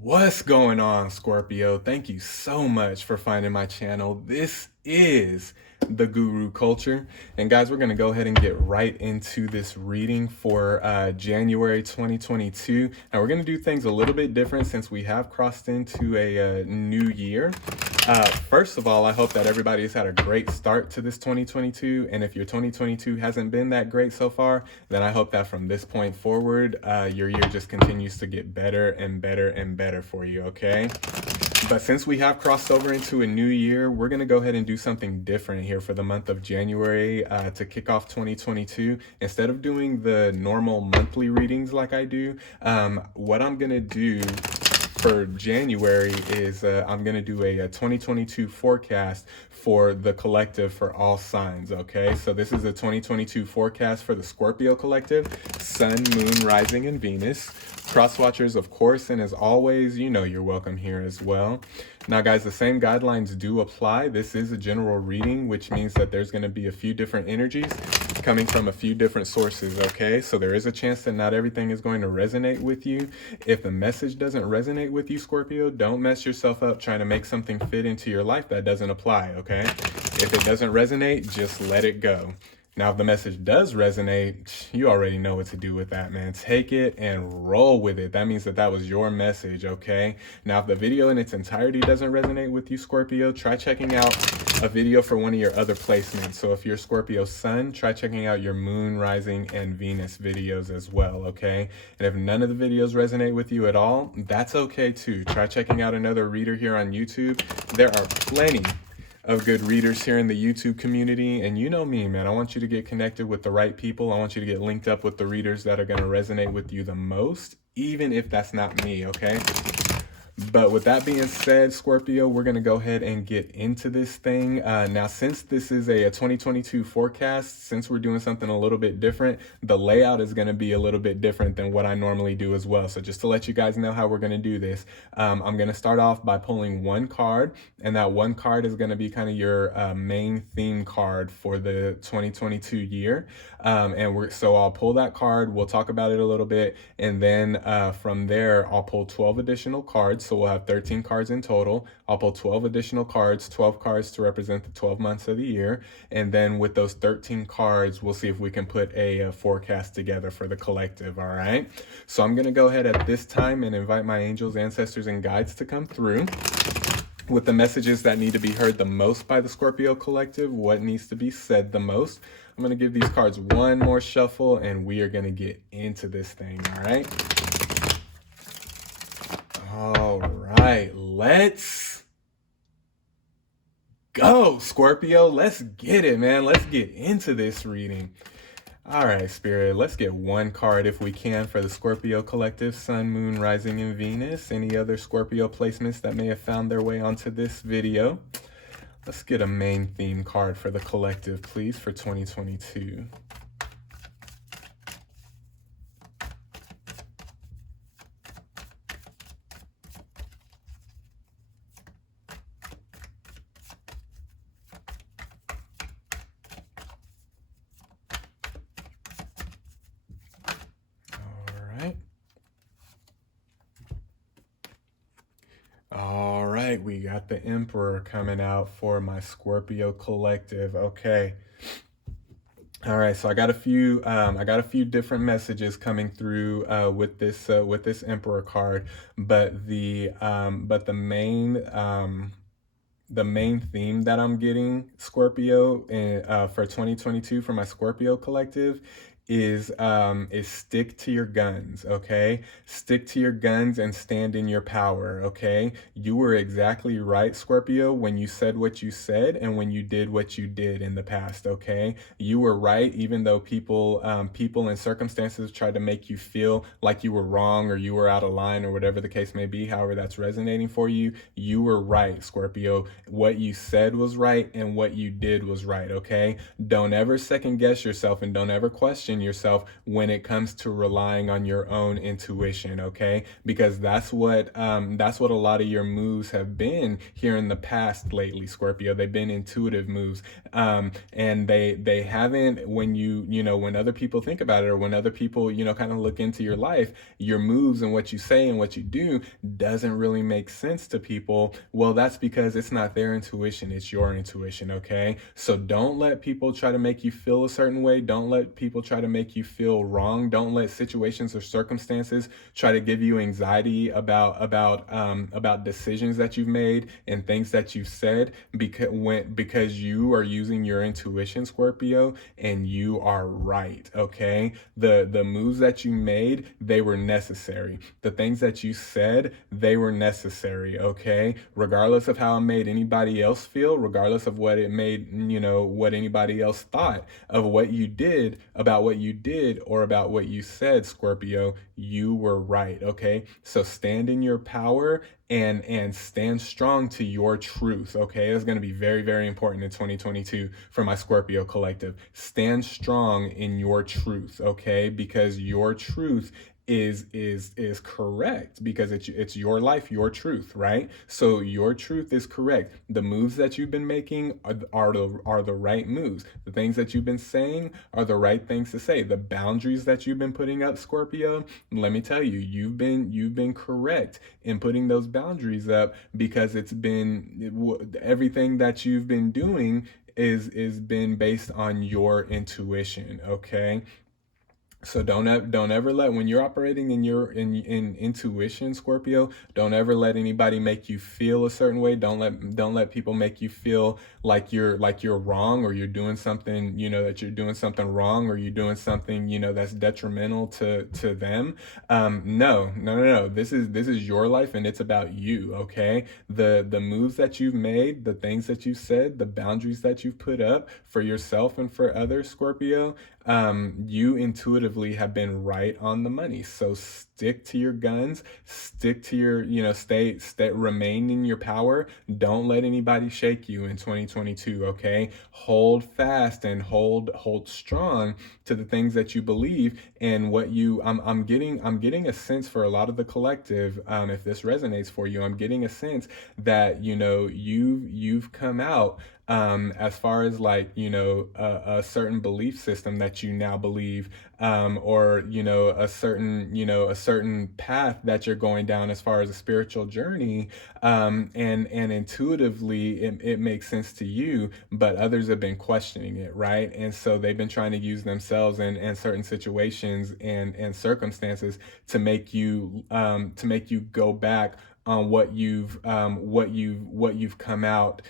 What's going on, Scorpio? Thank you so much for finding my channel. This is the Guru Culture. And guys, we're going to go ahead and get right into this reading for January 2022. Now, we're going to do things a little bit different since we have crossed into a new year. First of all, I hope that everybody has had a great start to this 2022. And if your 2022 hasn't been that great so far, then I hope that from this point forward, your year just continues to get better and better and better for you, okay? But since we have crossed over into a new year, we're going to go ahead and do something different here for the month of January to kick off 2022. Instead of doing the normal monthly readings like I do, what I'm going to do for January is I'm going to do a 2022 forecast for the collective for all signs, okay? So this is a 2022 forecast for the Scorpio collective, Sun, Moon, Rising, and Venus. Cross watchers, of course, and as always, you know you're welcome here as well. Now, guys, the same guidelines do apply. This is a general reading, which means that there's going to be a few different energies coming from a few different sources, okay? So there is a chance that not everything is going to resonate with you. If the message doesn't resonate with you, Scorpio, don't mess yourself up trying to make something fit into your life that doesn't apply, okay? If it doesn't resonate, just let it go. Now, if the message does resonate, you already know what to do with that, man. Take it and roll with it. That means that that was your message, okay? Now, if the video in its entirety doesn't resonate with you, Scorpio, try checking out a video for one of your other placements. So if you're Scorpio Sun, try checking out your Moon, Rising, and Venus videos as well, okay? And if none of the videos resonate with you at all, that's okay too. Try checking out another reader here on YouTube. There are plenty of good readers here in the YouTube community. And you know me, man, I want you to get connected with the right people. I want you to get linked up with the readers that are going to resonate with you the most, even if that's not me, okay? But with that being said, Scorpio, we're going to go ahead and get into this thing. Now, since this is a 2022 forecast, since we're doing something a little bit different, the layout is going to be a little bit different than what I normally do as well. So just to let you guys know how we're going to do this, I'm going to start off by pulling one card, and that one card is going to be kind of your main theme card for the 2022 year. So I'll pull that card, we'll talk about it a little bit, and then from there, I'll pull 12 additional cards. So we'll have 13 cards in total. I'll pull 12 additional cards, 12 cards to represent the 12 months of the year. And then with those 13 cards, we'll see if we can put a forecast together for the collective, all right? So I'm going to go ahead at this time and invite my angels, ancestors, and guides to come through with the messages that need to be heard the most by the Scorpio collective, what needs to be said the most. I'm going to give these cards one more shuffle, and we are going to get into this thing, all right? All right, let's go, Scorpio. Let's get it, man. Let's get into this reading. All right, Spirit, let's get one card if we can for the Scorpio collective, Sun, Moon, Rising, and Venus. Any other Scorpio placements that may have found their way onto this video? Let's get a main theme card for the collective, please, for 2022. All right, we got the Emperor coming out for my Scorpio collective. Okay. All right, so I got a few different messages coming through with this Emperor card, but the main theme that I'm getting, Scorpio, for 2022 for my Scorpio collective is stick to your guns, okay? Stick to your guns and stand in your power, okay? You were exactly right, Scorpio, when you said what you said and when you did what you did in the past, okay? You were right, even though people and circumstances tried to make you feel like you were wrong or you were out of line or whatever the case may be, however that's resonating for you. You were right, Scorpio. What you said was right and what you did was right, okay? Don't ever second guess yourself and don't ever question position yourself when it comes to relying on your own intuition, okay? Because that's what a lot of your moves have been here in the past lately, Scorpio. They've been intuitive moves, and they haven't. When when other people think about it, or when other people kind of look into your life, your moves and what you say and what you do doesn't really make sense to people. Well, that's because it's not their intuition, it's your intuition, okay? So don't let people try to make you feel a certain way. Don't let people try to make you feel wrong. Don't let situations or circumstances try to give you anxiety about decisions that you've made and things that you've said, because you are using your intuition, Scorpio, and you are right, okay? The moves that you made, they were necessary. The things that you said, they were necessary, okay? Regardless of how it made anybody else feel, regardless of what it made, what anybody else thought of what you did, about what you did, or about what you said, Scorpio, you were right, okay? So stand in your power and stand strong to your truth, okay? It's going to be very, very important in 2022 for my Scorpio collective. Stand strong in your truth, okay? Because your truth is correct, because it's your life, your truth, right? So your truth is correct. The moves that you've been making are the right moves. The things that you've been saying are the right things to say. The boundaries that you've been putting up, Scorpio, let me tell you, you've been correct in putting those boundaries up, because everything that you've been doing is been based on your intuition, okay? So don't ever let, when you're operating in in intuition, Scorpio, don't ever let anybody make you feel a certain way. Don't let people make you feel like you're wrong, or you're doing something, that you're doing something wrong, or you're doing something, that's detrimental to them. No. This is your life, and it's about you, okay? The moves that you've made, the things that you said, the boundaries that you've put up for yourself and for others, Scorpio, you intuitively have been right on the money. So stick to your guns, stick to stay, remain in your power. Don't let anybody shake you in 2022, okay? Hold fast and hold strong to the things that you believe and what you, I'm getting a sense for a lot of the collective, if this resonates for you, I'm getting a sense that, you've come out, as far as a certain belief system that you now believe, or a certain path that you're going down as far as a spiritual journey, and intuitively it makes sense to you, but others have been questioning it, right? And so they've been trying to use themselves and certain situations and circumstances to make you go back on what you've come out,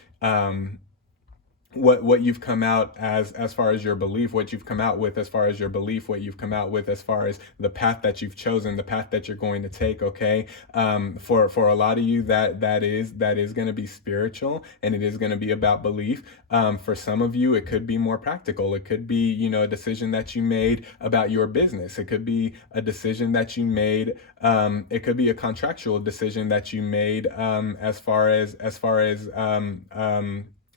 what you've come out as far as your belief, what you've come out with as far as your belief, what you've come out with as far as the path that you've chosen, the path that you're going to take, okay? For a lot of you, that is going to be spiritual, and it is going to be about belief. For some of you, it could be more practical. It could be, a decision that you made about your business. It could be a decision that you made. It could be a contractual decision that you made, as far as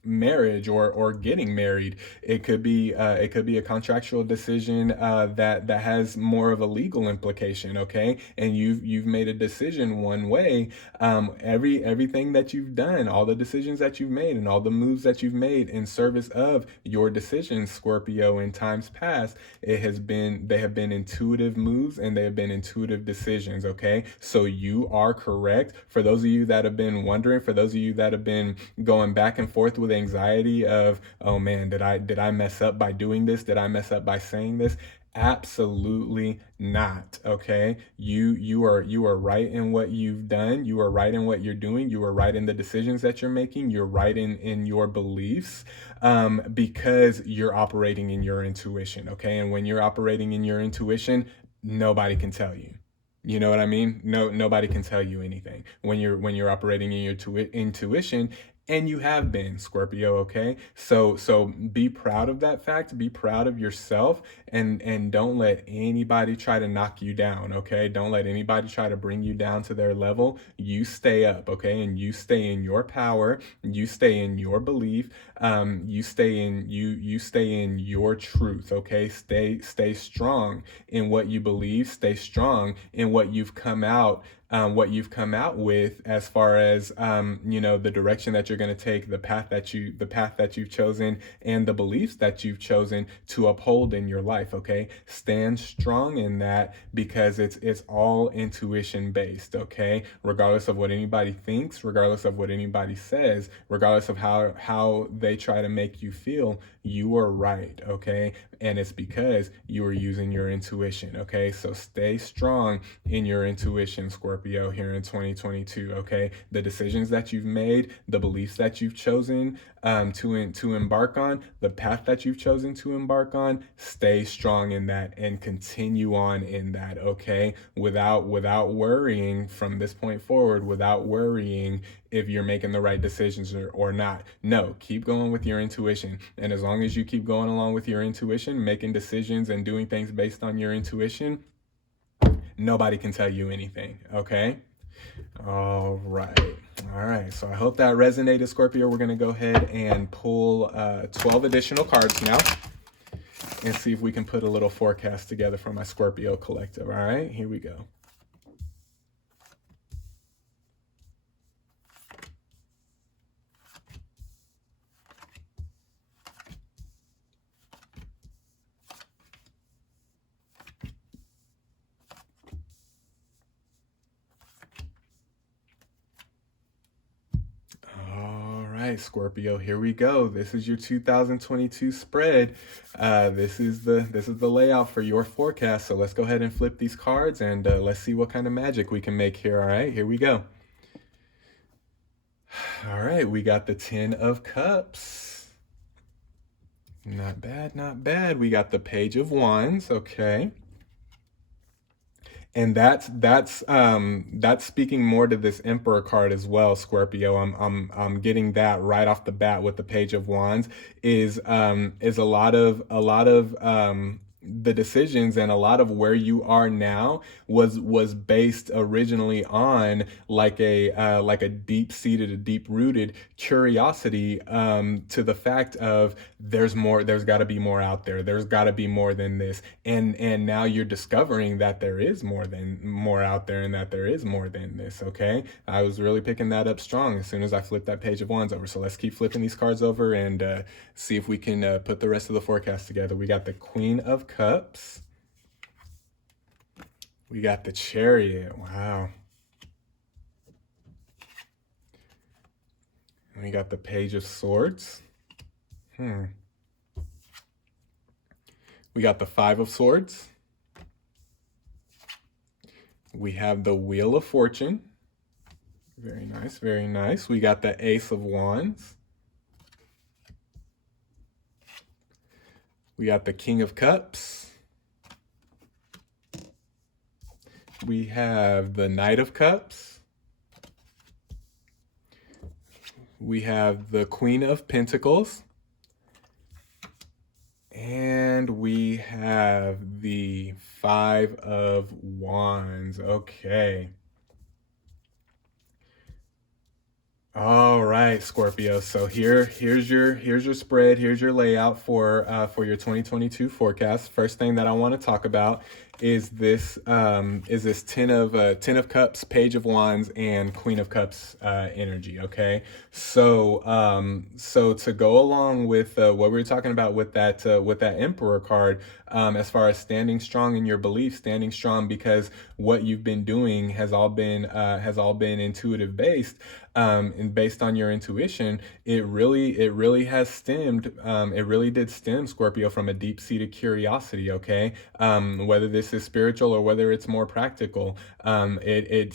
marriage or getting married. It could be a contractual decision, that has more of a legal implication, okay? And you've made a decision one way. Everything that you've done, all the decisions that you've made and all the moves that you've made in service of your decisions, Scorpio, in times past, they have been intuitive moves, and they have been intuitive decisions, okay? So you are correct. For those of you that have been wondering, for those of you that have been going back and forth with anxiety of, oh man, did I mess up by doing this? Did I mess up by saying this? Absolutely not, okay? You are right in what you've done. You are right in what you're doing. You are right in the decisions that you're making. You're right in your beliefs, because you're operating in your intuition, okay? And when you're operating in your intuition, nobody can tell you. You know what I mean? Nobody can tell you anything when you're operating in your intuition. And you have been, Scorpio, okay? So be proud of that fact, be proud of yourself, and don't let anybody try to knock you down, okay? Don't let anybody try to bring you down to their level. You stay up, okay? And you stay in your power, you stay in your belief, you stay in your truth, okay? Stay strong in what you believe, stay strong in what you've come out with, as far as the direction that you're going to take, the path that you've chosen, and the beliefs that you've chosen to uphold in your life. Okay, stand strong in that, because it's all intuition based. Okay, regardless of what anybody thinks, regardless of what anybody says, regardless of how they try to make you feel, you are right. Okay, and it's because you are using your intuition. Okay, so stay strong in your intuition, Scorpio, here in 2022. Okay, the decisions that you've made, the beliefs that you've chosen to embark on, the path that you've chosen to embark on, stay strong in that and continue on in that. Okay, without worrying from this point forward, without worrying if you're making the right decisions or not. No, keep going with your intuition. And as long as you keep going along with your intuition, making decisions and doing things based on your intuition, nobody can tell you anything. Okay? All right. All right. So I hope that resonated, Scorpio. We're going to go ahead and pull 12 additional cards now and see if we can put a little forecast together for my Scorpio collective. All right. Here we go. Scorpio, here we go. This is your 2022 spread. This is the layout for your forecast. So let's go ahead and flip these cards, and let's see what kind of magic we can make here. All right, here we go. All right, we got the 10 of Cups. Not bad, not bad. We got the Page of Wands. Okay. And that's speaking more to this Emperor card as well, Scorpio. I'm getting that right off the bat with the Page of Wands, is a lot of the decisions and a lot of where you are now was based originally on like a deep-seated, a deep-rooted curiosity to the fact of there's got to be more out there, there's got to be more than this, and now you're discovering that there is more out there, and that there is more than this. Okay, I was really picking that up strong as soon as I flipped that Page of Wands over. So let's keep flipping these cards over and see if we can put the rest of the forecast together. We got the Queen of Cups. We got the Chariot. Wow. And we got the Page of Swords. We got the Five of Swords. We have the Wheel of Fortune. Very nice, very nice. We got the Ace of Wands. We got the King of Cups. We have the Knight of Cups. We have the Queen of Pentacles. And we have the Five of Wands. Okay. All right, Scorpio. So here's your spread. Here's your layout for your 2022 forecast. First thing that I want to talk about is this 10 of Cups, Page of Wands, and Queen of Cups energy. Okay, so to go along with what we were talking about with that Emperor card, as far as standing strong in your beliefs, standing strong because what you've been doing has all been intuitive based. And based on your intuition, it really has stemmed, it really did stem, Scorpio, from a deep-seated curiosity. Okay, whether this is spiritual or whether it's more practical, it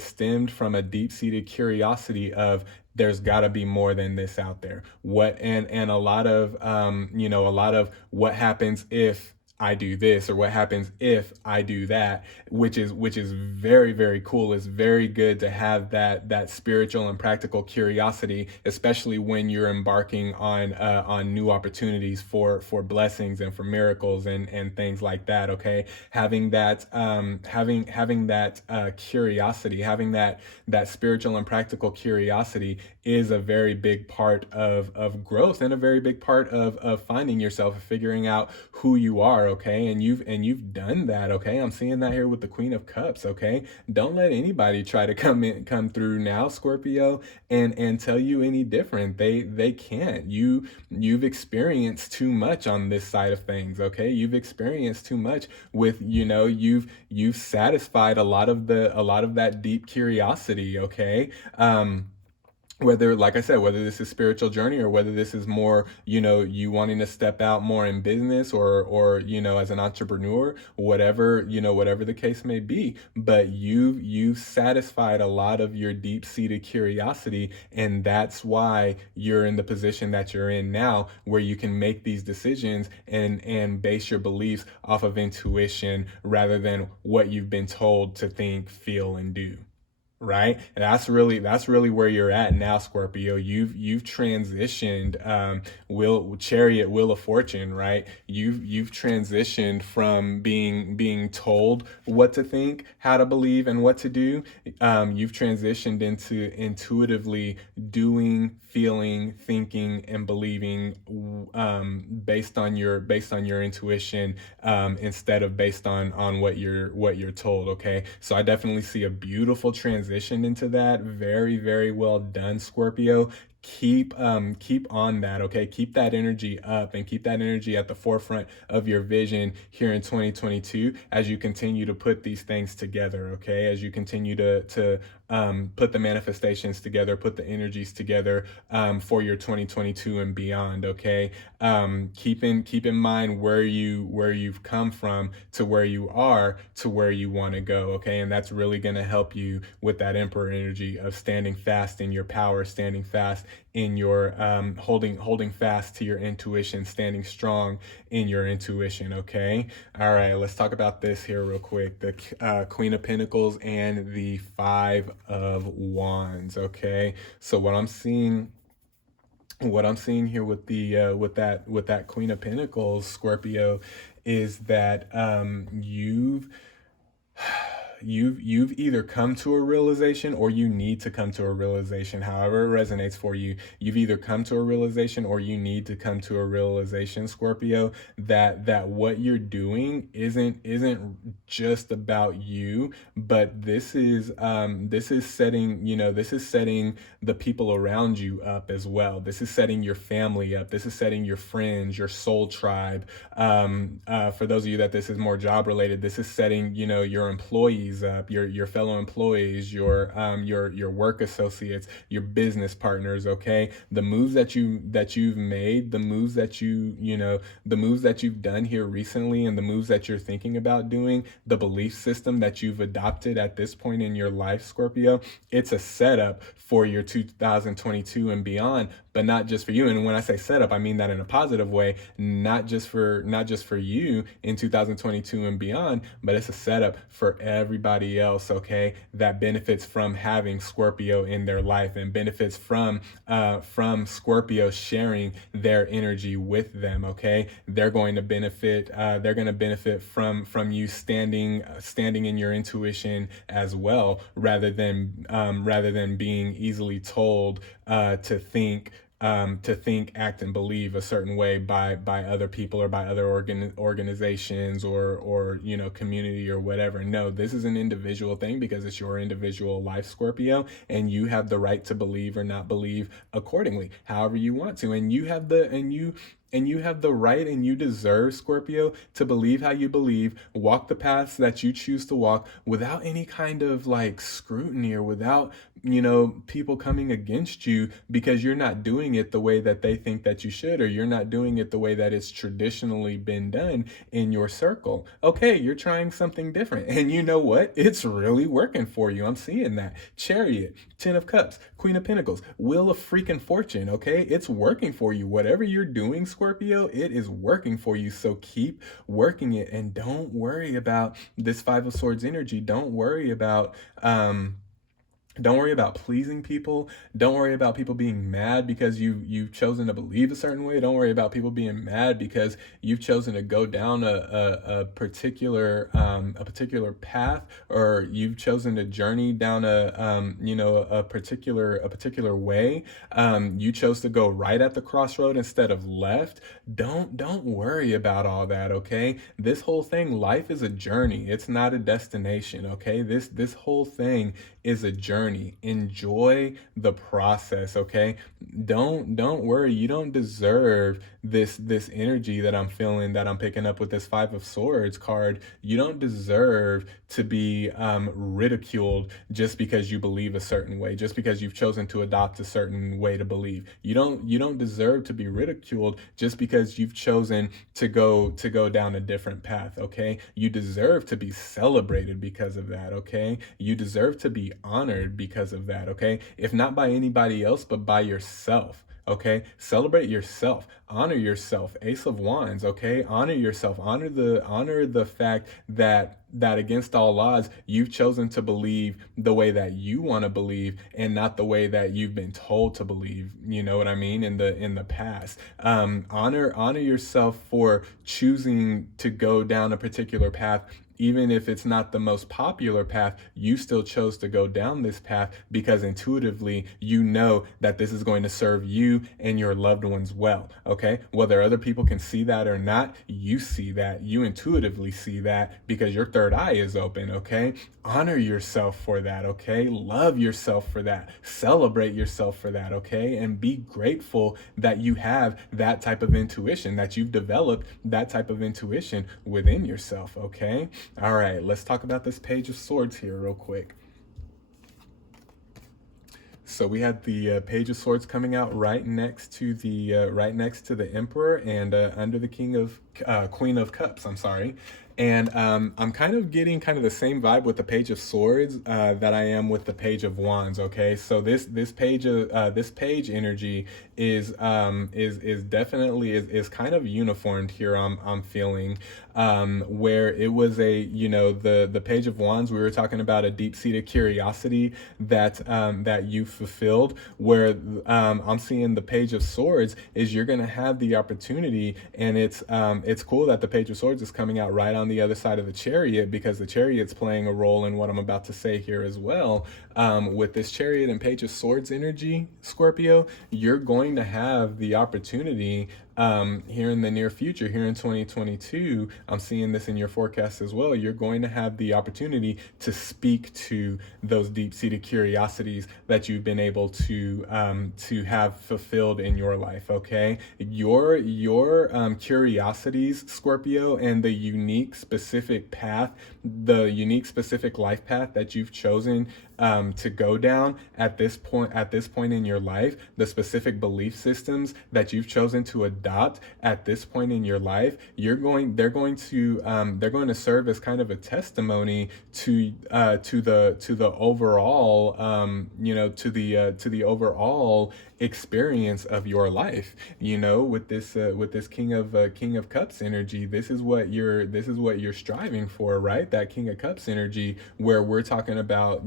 stemmed from a deep-seated curiosity of there's got to be more than this out there. And a lot of a lot of what happens if I do this, or what happens if I do that, which is very, very cool. It's very good to have that spiritual and practical curiosity, especially when you're embarking on new opportunities for blessings and for miracles and things like that. Okay, having that having that curiosity, having that spiritual and practical curiosity is a very big part of growth, and a very big part of finding yourself and figuring out who you are. Okay, and you've done that. Okay, I'm seeing that here with the Queen of Cups. Okay, don't let anybody try to come through now, Scorpio, and tell you any different. They can't. You've experienced too much on this side of things. Okay, you've experienced too much with, you've satisfied a lot of that deep curiosity. Okay, whether, like I said, whether this is spiritual journey, or whether this is more, you wanting to step out more in business, or as an entrepreneur, whatever the case may be. But you've satisfied a lot of your deep-seated curiosity, and that's why you're in the position that you're in now, where you can make these decisions and base your beliefs off of intuition, rather than what you've been told to think, feel, and do. Right, and that's really where you're at now, Scorpio. You've transitioned, wheel of fortune, right? You've transitioned from being told what to think, how to believe, and what to do. You've transitioned into intuitively doing, feeling, thinking, and believing, based on your intuition, instead of based on what you're told. Okay, so I definitely see a beautiful transition into that. Very, very well done, Scorpio. Keep on that. Okay, keep that energy up, and keep that energy at the forefront of your vision here in 2022, as you continue to put these things together. Okay, as you continue to put the manifestations together, put the energies together, for your 2022 and beyond. Okay, keep in mind where you've come from, to where you are, to where you want to go. Okay, and that's really going to help you with that Emperor energy of standing fast in your power, standing fast in your, holding fast to your intuition, standing strong in your intuition. Okay, all right, let's talk about this here real quick. The Queen of Pentacles and the Five of Wands. Okay, so what I'm seeing here with the with that Queen of Pentacles, Scorpio, is that, you've either come to a realization, or you need to come to a realization, however it resonates for you. You've either come to a realization, or you need to come to a realization, Scorpio, that what you're doing isn't just about you, but this is setting the people around you up as well. This is setting your family up. This is setting your friends, your soul tribe. For those of you that this is more job related, this is setting, your employees up, your fellow employees, your work associates, your business partners. Okay, the moves that you've made, the moves that you've done here recently, and the moves that you're thinking about doing, the belief system that you've adopted at this point in your life, Scorpio, it's a setup for your 2022 and beyond. But not just for you. And when I say setup, I mean that in a positive way, not just for you in 2022 and beyond, but it's a setup for everybody else. Okay, that benefits from having Scorpio in their life, and benefits from Scorpio sharing their energy with them. Okay, they're going to benefit. They're going to benefit from you standing in your intuition as well, rather than being easily told to think, act, and believe a certain way by other people, or by other organizations, or community, or whatever. No, this is an individual thing, because it's your individual life, Scorpio, and you have the right to believe or not believe accordingly, however you want to, and you have the right, and you deserve, Scorpio, to believe how you believe, walk the paths that you choose to walk, without any kind of like scrutiny, or without, people coming against you because you're not doing it the way that they think that you should, or you're not doing it the way that it's traditionally been done in your circle. Okay, you're trying something different, and you know what? It's really working for you. I'm seeing that. Chariot, Ten of Cups, Queen of Pentacles, Wheel of freaking Fortune. Okay, it's working for you. Whatever you're doing, Scorpio, Scorpio, it is working for you. So keep working it, and don't worry about this Five of Swords energy. Don't worry about pleasing people. Don't worry about people being mad because you've chosen to believe a certain way. Don't worry about people being mad because you've chosen to go down a particular path, or you've chosen to journey down a particular way. You chose to go right at the crossroad instead of left. Don't worry about all that, okay? This whole thing, life is a journey. It's not a destination, okay? This whole thing is a journey. Enjoy the process, okay? Don't worry. You don't deserve this energy that I'm feeling, that I'm picking up with this Five of Swords card. You don't deserve to be ridiculed just because you believe a certain way, just because you've chosen to adopt a certain way to believe. You don't deserve to be ridiculed just because you've chosen to go down a different path, okay? You deserve to be celebrated because of that, okay? You deserve to be honored because of that, okay? If not by anybody else, but by yourself. Okay, celebrate yourself, honor yourself. Ace of Wands, okay? Honor yourself, honor the fact that against all odds, you've chosen to believe the way that you want to believe, and not the way that you've been told to believe. You know what I mean? In the past, honor yourself for choosing to go down a particular path. Even if it's not the most popular path, you still chose to go down this path because intuitively you know that this is going to serve you and your loved ones well, okay? Whether other people can see that or not, you see that. You intuitively see that because your third eye is open, okay? Honor yourself for that, okay? Love yourself for that. Celebrate yourself for that, okay? And be grateful that you have that type of intuition, that you've developed that type of intuition within yourself, okay? All right, let's talk about this Page of Swords here real quick. So we had the Page of Swords coming out right next to the Emperor, and under the Queen of Cups. I'm sorry. And I'm kind of getting kind of the same vibe with the Page of Swords that I am with the Page of Wands. Okay, so this page energy is definitely is kind of uniformed here. I'm feeling where it was the Page of Wands, we were talking about a deep-seated curiosity that you fulfilled, where I'm seeing the Page of Swords is you're gonna have the opportunity, and it's cool that the Page of Swords is coming out right on the other side of the Chariot, because the Chariot's playing a role in what I'm about to say here as well. With this Chariot and Page of Swords energy, Scorpio, you're going to have the opportunity here in the near future, here in 2022, I'm seeing this in your forecast as well. You're going to have the opportunity to speak to those deep-seated curiosities that you've been able to have fulfilled in your life. Okay, your curiosities, Scorpio, and the unique specific life path that you've chosen to go down at this point in your life, the specific belief systems that you've chosen to adopt at this point in your life, they're going to serve as kind of a testimony to the overall to the overall experience of your life. With this King of Cups energy, this is what you're striving for, right? That King of Cups energy, where we're talking about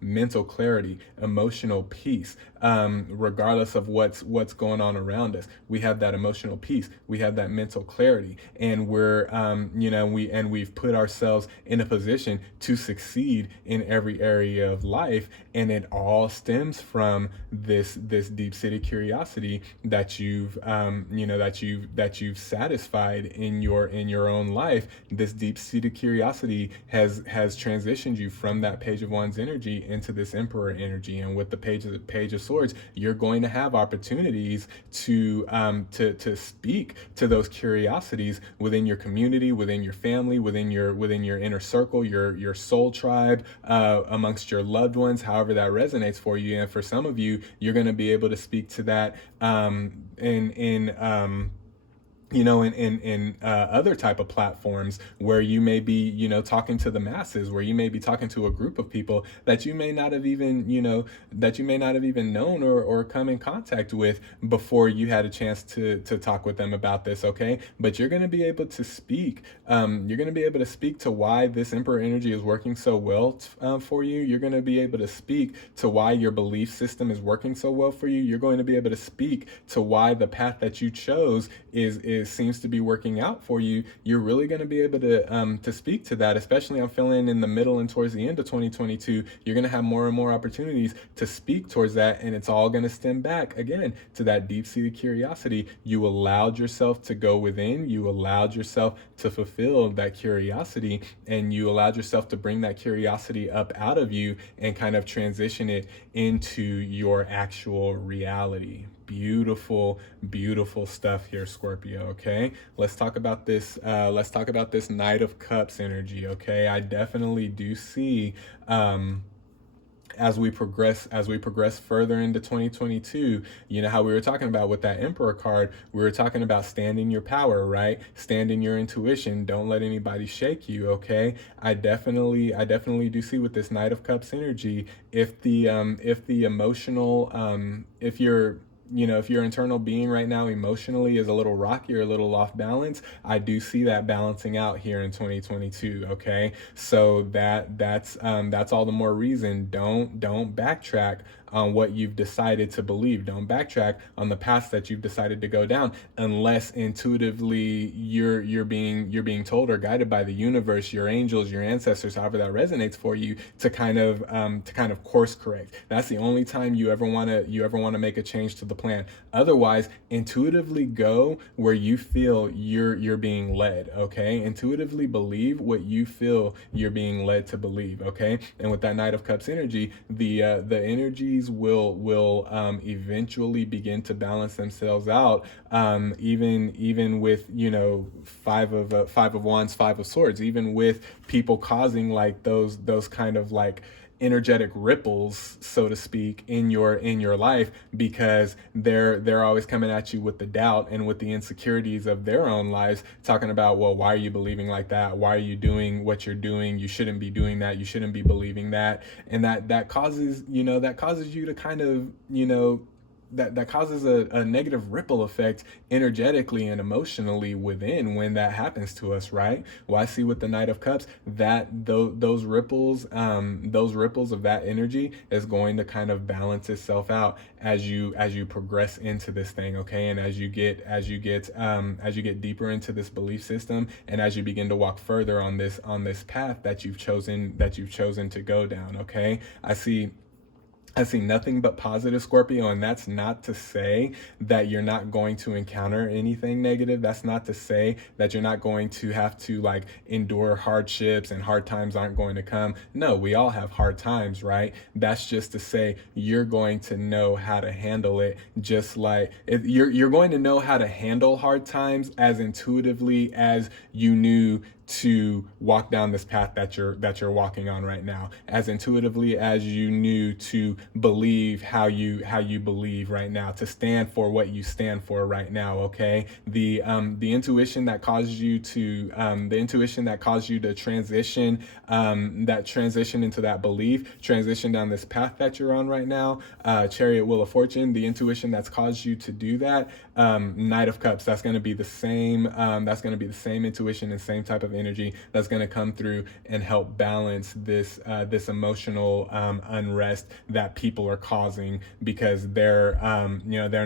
mental clarity, emotional peace, regardless of what's going on around us. We have that emotional peace, we have that mental clarity, and we've put ourselves in a position to succeed in every area of life, and it all stems from this deep-seated curiosity that you've satisfied in your own life. This deep-seated curiosity has transitioned you from that Page of Wands energy into this Emperor energy. And with the Page of Swords, you're going to have opportunities to speak to those curiosities within your community, within your family, within your inner circle, your soul tribe, amongst your loved ones, however that resonates for you. And for some of you, you're going to be able to speak to that other type of platforms where you may be, talking to the masses, where you may be talking to a group of people that you may not have even, that you may not have even known or come in contact with before you had a chance to talk with them about this. Okay. But you're going to be able to speak. You're going to be able to speak to why this Emperor energy is working so well for you. You're going to be able to speak to why your belief system is working so well for you. You're going to be able to speak to why the path that you chose is seems to be working out for you. You're really going to be able to speak to that, especially I'm feeling in the middle and towards the end of 2022. You're going to have more and more opportunities to speak towards that, and it's all going to stem back again to that deep-seated curiosity. You allowed yourself to go within, you allowed yourself to fulfill that curiosity, and you allowed yourself to bring that curiosity up out of you and kind of transition it into your actual reality. Beautiful, beautiful stuff here, Scorpio. Okay, let's talk about this. Let's talk about this Knight of Cups energy. Okay, I definitely do see. As we progress further into 2022, how we were talking about with that Emperor card, we were talking about stand in your power, right? Stand in your intuition. Don't let anybody shake you. Okay, I definitely do see with this Knight of Cups energy, if the emotional, if your internal being right now emotionally is a little rocky or a little off balance, I do see that balancing out here in 2022. Okay, so that's all the more reason. Don't backtrack on what you've decided to believe. Don't backtrack on the path that you've decided to go down unless intuitively you're being told or guided by the universe, your angels, your ancestors, however that resonates for you, to kind of course correct. That's the only time you ever want to make a change to the plan. Otherwise, intuitively go where you feel you're being led. Okay, intuitively believe what you feel you're being led to believe. Okay, and with that Knight of Cups energy, the energies will eventually begin to balance themselves out. Even with five of wands, five of swords, even with people causing like those kind of like energetic ripples, so to speak, in your life, because they're always coming at you with the doubt and with the insecurities of their own lives, talking about, well, why are you believing like that? Why are you doing what you're doing? You shouldn't be doing that. You shouldn't be believing that. And that causes you to kind of that causes a negative ripple effect energetically and emotionally within when that happens to us, right? Well, I see with the Knight of Cups that those ripples of that energy is going to kind of balance itself out as you progress into this thing, okay? And as you get deeper into this belief system, and as you begin to walk further on this path that you've chosen to go down, okay? I see nothing but positive, Scorpio, and that's not to say that you're not going to encounter anything negative. That's not to say that you're not going to have to like endure hardships and hard times aren't going to come. No, we all have hard times, right? That's just to say you're going to know how to handle it. Just like you're going to know how to handle hard times as intuitively as you knew to walk down this path that you're walking on right now, as intuitively as you knew to believe how you believe right now, to stand for what you stand for right now. Okay, the intuition that caused you to transition, that transition into that belief, transition down this path that you're on right now, Chariot, Wheel of Fortune, the intuition that's caused you to do that, Knight of Cups, that's going to be the same intuition and same type of energy that's going to come through and help balance this emotional unrest that people are causing because they're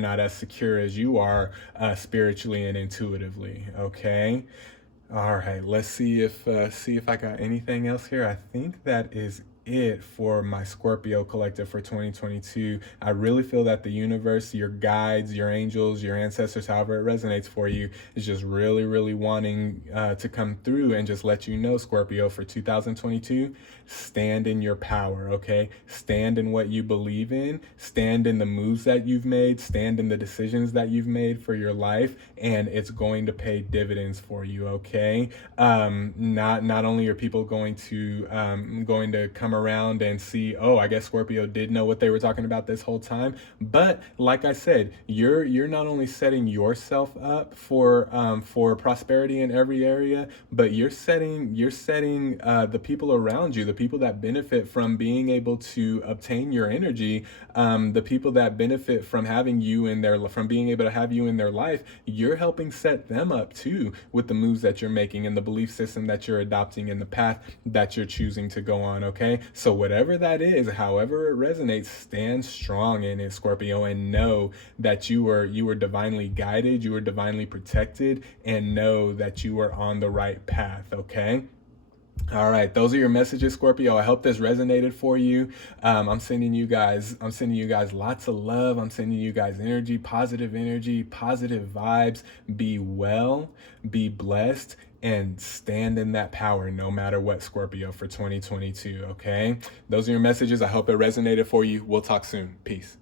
not as secure as you are spiritually and intuitively. Okay, all right, let's see if I got anything else here. I think that is it for my Scorpio collective for 2022. I really feel that the universe, your guides, your angels, your ancestors, however it resonates for you, is just really, really wanting to come through and just let you know, Scorpio, for 2022, stand in your power, okay? Stand in what you believe in, stand in the moves that you've made, stand in the decisions that you've made for your life, and it's going to pay dividends for you, okay? Not only are people going to come around and see, oh, I guess Scorpio did know what they were talking about this whole time. But like I said, you're not only setting yourself up for prosperity in every area, but you're setting the people around you, the people that benefit from being able to obtain your energy, the people that benefit from having you in their from being able to have you in their life. You're helping set them up too with the moves that you're making and the belief system that you're adopting and the path that you're choosing to go on. Okay, so whatever that is, however it resonates, stand strong in it, Scorpio, and know that you were divinely guided, you were divinely protected, and know that you are on the right path. Okay. All right, those are your messages, Scorpio. I hope this resonated for you. I'm sending you guys lots of love. I'm sending you guys energy, positive vibes. Be well, be blessed, and stand in that power no matter what, Scorpio, for 2022. Okay, those are your messages. I hope it resonated for you. We'll talk soon. Peace.